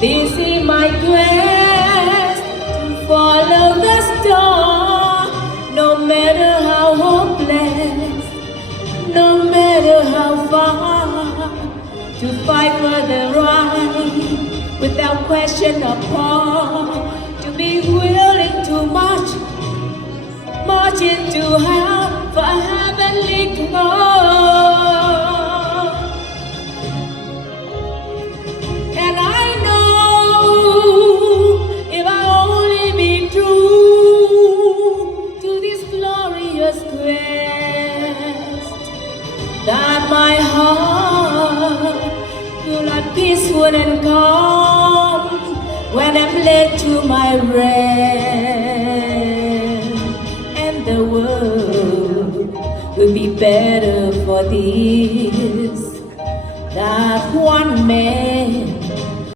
This is my quest to follow the star, no matter how hopeless, no matter how far, to fight for the right without question or pause, to be willing to march into hell for a heavenly cause. And I know if I only be true to this glorious quest, that my heart will not peaceful and calm when I'm led to my rest. And the world will be better for this, that one man